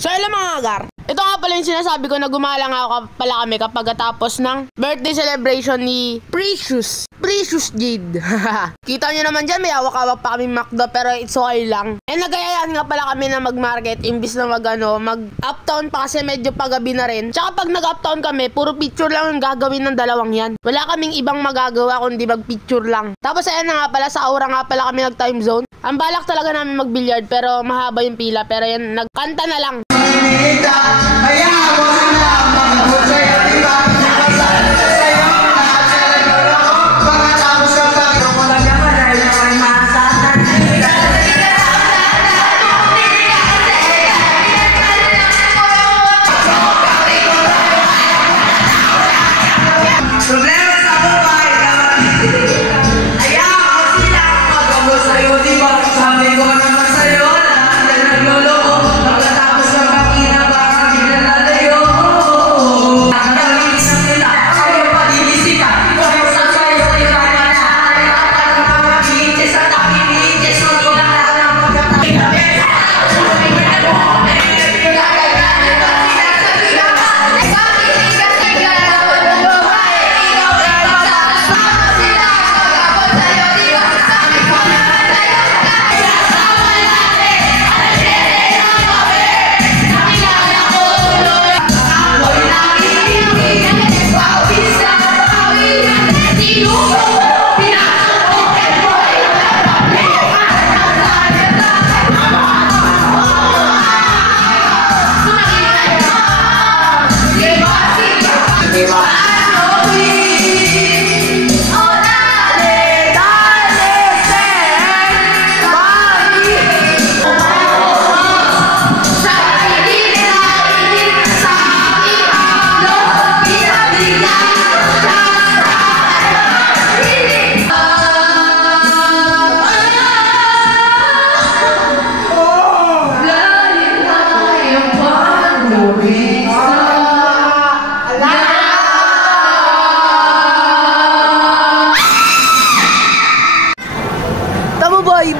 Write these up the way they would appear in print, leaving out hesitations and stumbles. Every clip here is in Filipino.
So hello mga agar, ito nga pala yung sinasabi ko na gumalang ako pala kami kapag tapos ng birthday celebration ni Precious Jade. Kita nyo naman dyan, may hawak-hawak pa kami McDo pero it's okay lang. And nagayayaan nga pala kami na mag-market imbis na mag-uptown pa kasi medyo pagabi na rin. Tsaka pag nag-uptown kami, puro picture lang yung gagawin ng dalawang yan. Wala kaming ibang magagawa kundi mag-picture lang. Tapos ayan na nga pala, sa aura nga pala kami nag-time zone. Ang balak talaga namin mag-billiard pero mahaba yung pila, pero yan, nagkanta na lang.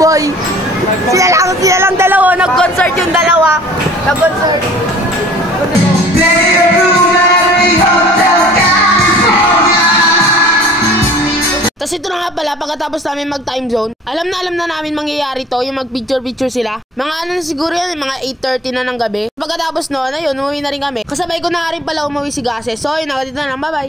Boy. Sila lang dalawa, nag-concert yung dalawa. Nag-concert. Tapos ito na nga pala, pagkatapos namin mag-time zone, alam na namin mangyayari to, yung mag-picture sila. Mga ano na siguro yan, mga 8:30 na ng gabi. Pagkatapos noon, ayun, umuwi na rin kami. Kasabay ko na nga rin pala umuwi si Gases. So, yun, dito na lang, bye-bye.